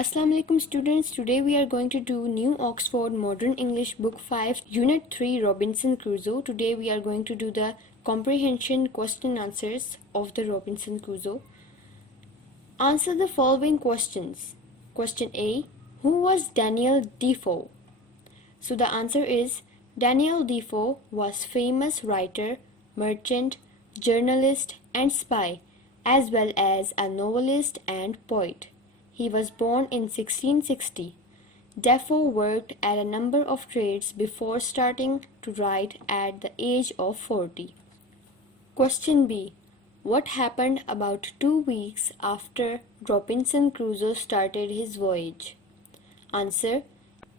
Assalamu alaikum students. Today we are going to do New Oxford Modern English Book 5 Unit 3 Robinson Crusoe. Today we are going to do the comprehension question answers of the Robinson Crusoe. Answer the following questions. Question A. Who was Daniel Defoe? So the answer is Daniel Defoe was famous writer, merchant, journalist and spy, as well as a novelist and poet. He was born in 1660. Defoe worked at a number of trades before starting to write at the age of 40. Question B. What happened about 2 weeks after Robinson Crusoe started his voyage? Answer.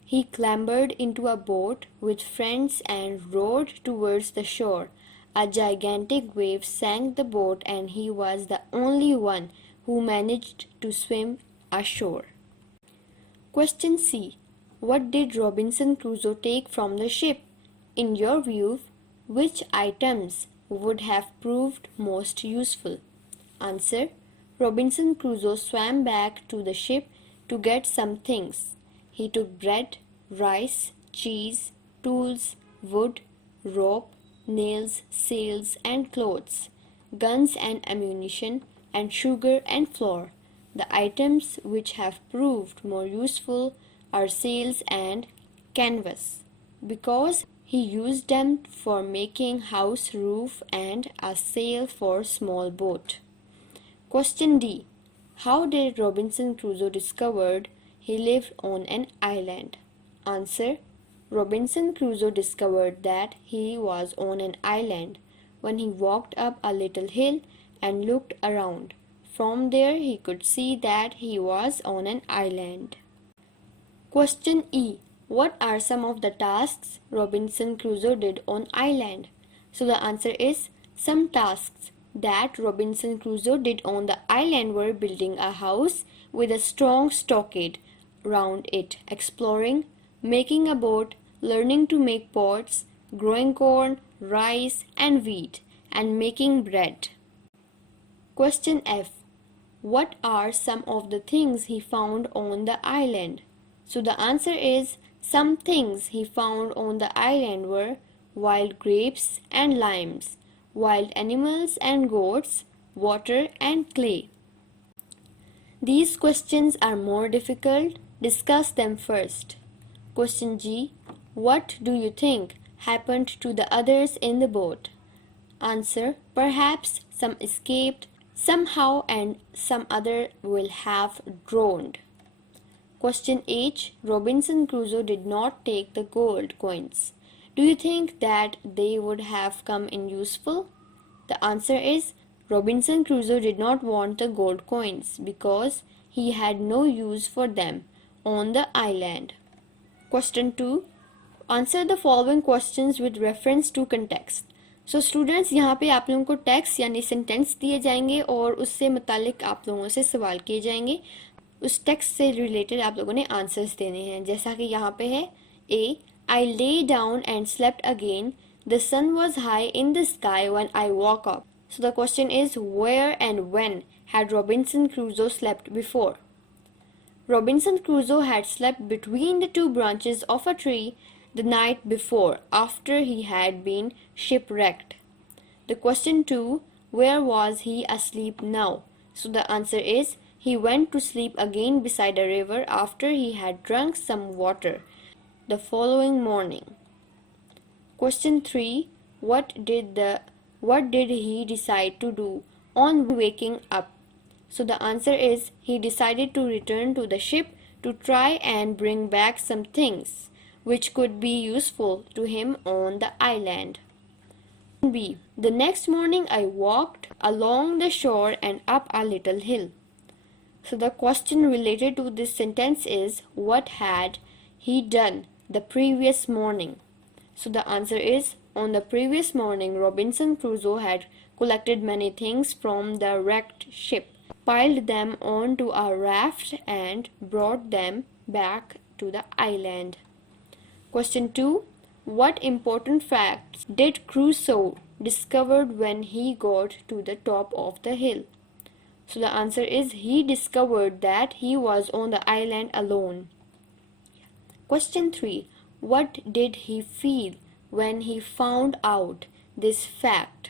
He clambered into a boat with friends and rowed towards the shore. A gigantic wave sank the boat and he was the only one who managed to swim ashore. Question C. What did Robinson Crusoe take from the ship? In your view, which items would have proved most useful? Answer. Robinson Crusoe swam back to the ship to get some things. He took bread, rice, cheese, tools, wood, rope, nails, sails and clothes, guns and ammunition, and sugar and flour. The items which have proved more useful are sails and canvas, because he used them for making house roof and a sail for small boat. Question D. How did Robinson Crusoe discovered he lived on an island? Answer. Robinson Crusoe discovered that he was on an island when he walked up a little hill and looked around. From there he could see that he was on an island. Question E. What are some of the tasks Robinson Crusoe did on island? So the answer is some tasks that Robinson Crusoe did on the island were building a house with a strong stockade round it, exploring, making a boat, learning to make pots, growing corn, rice and wheat, and making bread. Question F. What are some of the things he found on the island? So the answer is some things he found on the island were wild grapes and limes, wild animals and goats, water and clay. These questions are more difficult. Discuss them first. Question G. What do you think happened to the others in the boat? Answer. Perhaps some escaped somehow and some other will have drowned. Question H. Robinson Crusoe did not take the gold coins. Do you think that they would have come in useful? The answer is Robinson Crusoe did not want the gold coins because he had no use for them on the island. Question 2. Answer the following questions with reference to context. So students यहाँ पे आप लोगों को text यानी sentence दिए जाएंगे और उससे मुतालिक आप लोगों से सवाल किए जाएंगे. उस टेक्स्ट से रिलेटेड आप लोगों ने आंसर्स देने हैं. जैसा कि यहाँ पे है ए. I lay down and slept again. The sun was high in the sky when I woke up. So the question is, where and when had Robinson Crusoe slept before? Robinson Crusoe had slept between the two branches of a tree the night before, after he had been shipwrecked. The question 2, where was he asleep now? So the answer is, he went to sleep again beside a river after he had drunk some water the following morning. Question 3, what did he decide to do on waking up? So the answer is, he decided to return to the ship to try and bring back some things which could be useful to him on the island. B. The next morning I walked along the shore and up a little hill. So the question related to this sentence is, what had he done the previous morning? So the answer is, on the previous morning Robinson Crusoe had collected many things from the wrecked ship, piled them onto a raft and brought them back to the island. Question 2. What important facts did Crusoe discover when he got to the top of the hill? So the answer is he discovered that he was on the island alone. Question 3. What did he feel when he found out this fact?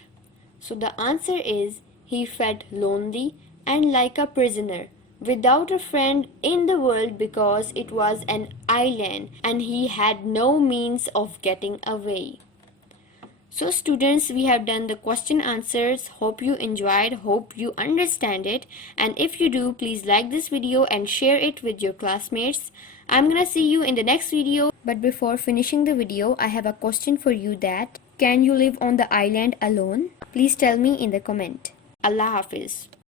So the answer is he felt lonely and like a prisoner, without a friend in the world because it was an island and he had no means of getting away. So students, we have done the question answers. Hope you enjoyed, hope you understand it, and if you do, please like this video and share it with your classmates. I'm gonna see you in the next video, but before finishing the video, I have a question for you that can you live on the island alone? Please tell me in the comment. Allah Hafiz.